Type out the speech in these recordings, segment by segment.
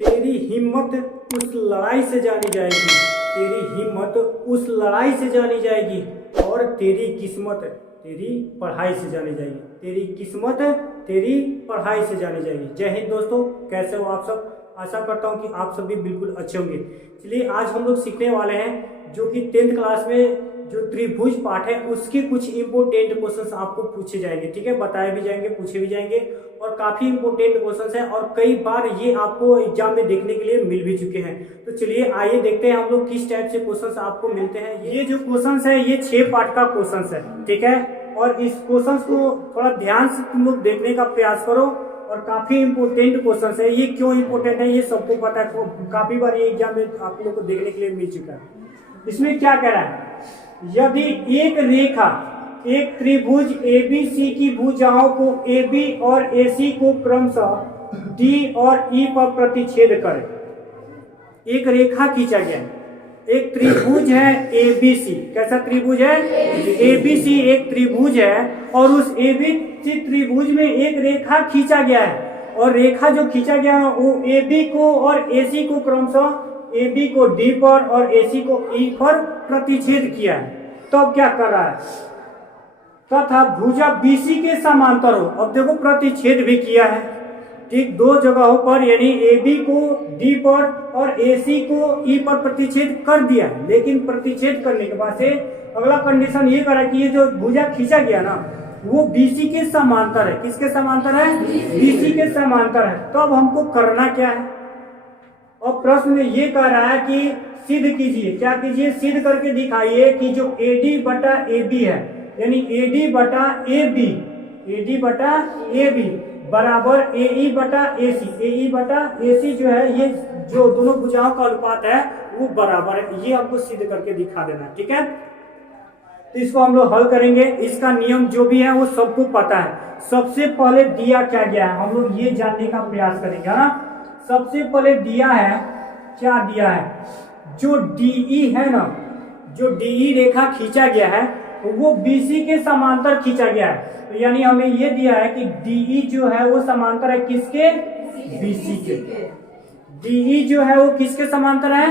तेरी हिम्मत उस लड़ाई से जानी जाएगी, तेरी हिम्मत उस लड़ाई से जानी जाएगी और तेरी किस्मत तेरी पढ़ाई से जानी जाएगी, तेरी किस्मत तेरी पढ़ाई से जानी जाएगी। जय हिंद दोस्तों, कैसे हो आप सब। आशा करता हूँ कि आप सभी बिल्कुल अच्छे होंगे। चलिए आज हम लोग सीखने वाले हैं जो कि 10th क्लास में जो त्रिभुज पाठ है उसके कुछ इंपोर्टेंट क्वेश्चंस आपको पूछे जाएंगे। ठीक है, बताए भी जाएंगे, पूछे भी जाएंगे और काफी इंपोर्टेंट क्वेश्चंस हैं और कई बार ये आपको एग्जाम में देखने के लिए मिल भी चुके हैं। तो चलिए आइए देखते हैं हम लोग किस टाइप से क्वेश्चंस आपको मिलते हैं। ये जो क्वेश्चंस है ये 6 पार्ट का क्वेश्चंस है। ठीक है, और इस क्वेश्चंस को थोड़ा ध्यान से तुम लोग देखने का प्रयास करो और काफी इंपोर्टेंट क्वेश्चंस है। ये क्यों इंपोर्टेंट है ये सबको पता है, काफी बार ये एग्जाम में आप लोग को देखने के लिए मिल चुका है। इसमें क्या कह रहा है, यदि एक रेखा एक त्रिभुज ABC की भुजाओं को AB और AC को क्रमशः D और E पर प्रतिच्छेद करे। एक रेखा खींचा गया है, एक त्रिभुज है ABC। कैसा त्रिभुज है? ABC एक त्रिभुज है और उस ABC त्रिभुज में एक रेखा खींचा गया है और रेखा जो खींचा गया है वो AB को और AC को क्रमशः AB को D पर और AC को E पर प्रतिच्छेद किया है। तो अब क्या कर रहा है, तथा भुजा BC के समांतर हो। अब देखो प्रतिच्छेद भी किया है, ठीक, 2 जगहों पर, यानी AB को D पर और AC को E पर प्रतिच्छेद कर दिया है। लेकिन प्रतिच्छेद करने के बाद से अगला कंडीशन ये करा कि ये जो भुजा खींचा गया ना वो BC के समांतर है। किसके समांतर है? BC के समांतर है। तो अब हमको करना क्या है, और प्रश्न में ये कह रहा है कि सिद्ध कीजिए। क्या कीजिए? सिद्ध करके दिखाइए कि जो AD बटा AB है, यानी AD बटा AB बराबर AE बटा AC जो है, ये जो दोनों भुजाओं का अनुपात है वो बराबर है। ये हमको सिद्ध करके दिखा देना है। ठीक है, तो इसको हम लोग हल करेंगे। इसका नियम जो भी है वो सबको पता है। सबसे पहले दिया क्या गया है हम लोग ये जानने का प्रयास करेंगे। हाँ, सबसे पहले दिया है, क्या दिया है, जो DE है ना, जो DE रेखा खींचा गया है वो BC के समांतर खींचा गया है। तो यानी हमें ये दिया है कि DE जो है वो समांतर है किसके? BC के। DE जो है वो किसके समांतर है?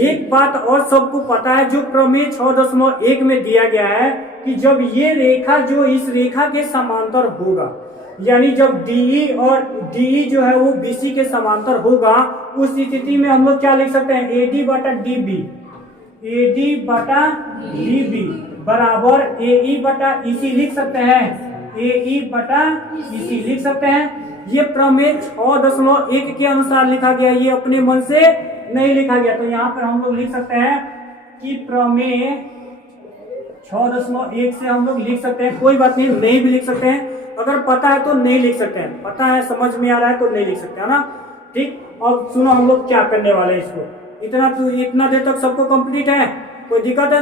एक बात और सबको पता है, जो प्रमेय 6.1 में दिया गया है कि जब ये रेखा जो इस रेखा के समांतर होगा, यानी जब DE जो है वो BC के समांतर होगा, उस स्थिति में हम लोग क्या लिख सकते हैं, AD बटा DB बराबर AE बटा EC लिख सकते हैं। AE बटा EC लिख सकते हैं। ये प्रमेय 6.1 के अनुसार लिखा गया, ये अपने मन से नहीं लिखा गया। तो यहाँ पर हम लोग लिख सकते हैं कि प्रमेय 6.1 से हम लोग लिख सकते हैं। कोई बात नहीं, नहीं भी लिख सकते हैं। अगर पता है तो नहीं लिख सकते हैं, पता है समझ में आ रहा है तो नहीं लिख सकते, है ना। ठीक, अब सुनो हम लोग क्या करने वाले हैं। इसको इतना देर तक सबको कंप्लीट है, कोई दिक्कत है?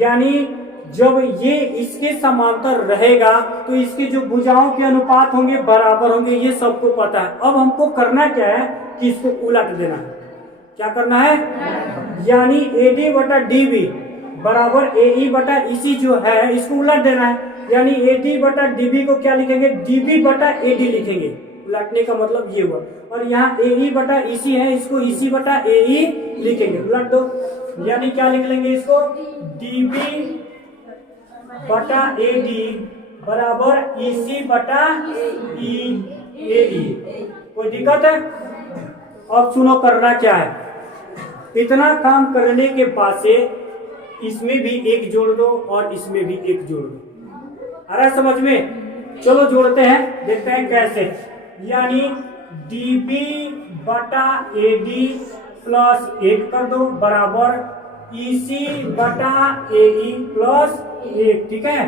यानी जब ये इसके समांतर रहेगा तो इसके जो भुजाओं के अनुपात होंगे बराबर होंगे, ये सबको पता है। अब हमको करना क्या है कि इसको उलट देना है। क्या करना है? यानी AD बटा DB बराबर AE बटा EC जो है इसको उलट देना है। यानी AD बटा DB को क्या लिखेंगे? DB बटा AD लिखेंगे। उलटने का मतलब ये हुआ। और यहाँ AE बटा EC है, इसको EC बटा AE लिखेंगे। उलट दो, यानी क्या लिख लेंगे इसको? DB बटा AD बराबर EC बटा AE। कोई दिक्कत है? अब सुनो करना क्या है। इतना काम करने के बाद से इसमें भी एक जोड़ दो और इसमें भी एक जोड़ दो। आ रहा है समझ में? चलो जोड़ते हैं, देखते हैं कैसे। यानी DB बटा AD प्लस 1 कर दो बराबर EC बटा AE प्लस 1। ठीक है,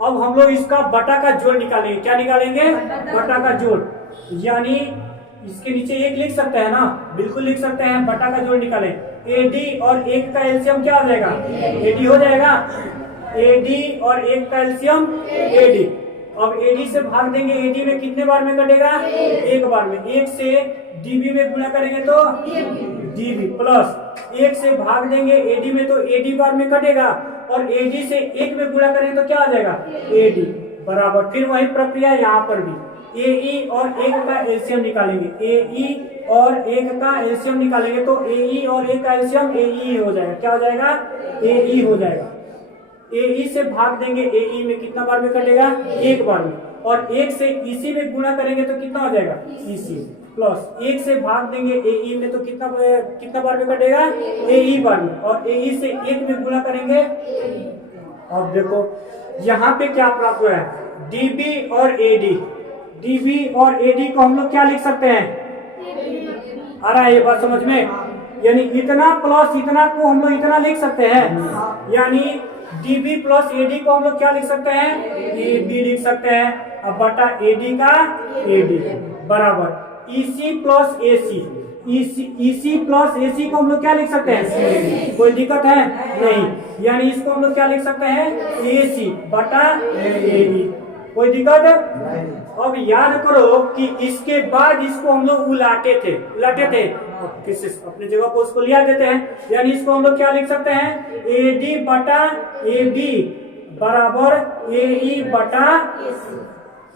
अब हम लोग इसका बटा का जोड़ निकालेंगे। क्या निकालेंगे? बटा का जोड़। यानी इसके नीचे 1 लिख सकते हैं ना, बिल्कुल लिख सकते हैं। बटा का जोड़ निकालें, AD और 1 का एलसीएम क्या हो जाएगा? AD हो जाएगा। AD और 1 का एलसीएम AD। अब AD से भाग देंगे, AD में कितने बार में कटेगा? 1 बार में। 1 से DB में गुणा करेंगे तो DB प्लस 1 से भाग देंगे AD में तो AD बार में कटेगा और AD से 1 में गुणा करेंगे तो क्या आ जाएगा? AD बराबर। फिर वही प्रक्रिया यहाँ पर भी, AE और 1 का एलसीएम निकालेंगे, AE और 1 का एलसीएम निकालेंगे तो AE और 1 का एलसीएम AE हो जाएगा। क्या हो जाएगा? AE हो जाएगा। AE से भाग देंगे, AE में कितना बार में कटेगा? 1 बार में। और 1 से EC में गुणा करेंगे तो कितना हो जाएगा? EC प्लस 1 से भाग देंगे AE में तो कितना बार में कटेगा? AE बार में। और AE से 1 में गुणा करेंगे। अब देखो यहाँ पे क्या प्राप्त हुआ है? DB और AD, DB और AD को हम लोग क्या लिख सकते हैं? आ रहा है ये बात समझ में? यानी इतना प्लस इतना को हम लोग इतना लिख सकते हैं, यानी DB प्लस AD को हम लोग क्या लिख सकते हैं? AB लिख सकते हैं। अब बटा AD का AD बराबर EC plus AC, EC plus AC को हम लोग क्या लिख सकते हैं? कोई दिक्कत है? नहीं। यानी इसको हम लोग क्या लिख सकते हैं? AC बटा AD। कोई दिक्कत है? अब याद करो कि इसके बाद इसको हम लोग उलाटे थे। फिर से अपनी जगह पर उसको लिया देते हैं, यानी इसको हम लोग क्या लिख सकते हैं? AD बटा AB बराबर AE बटा,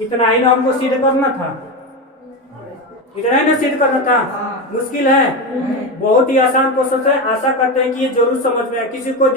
इतना ही ना हमको सिद्ध करना था, इतना ही ना सिद्ध करना था। मुश्किल है? बहुत ही आसान प्रोसेस है। आशा करते हैं कि ये जरूर समझ में आए। किसी को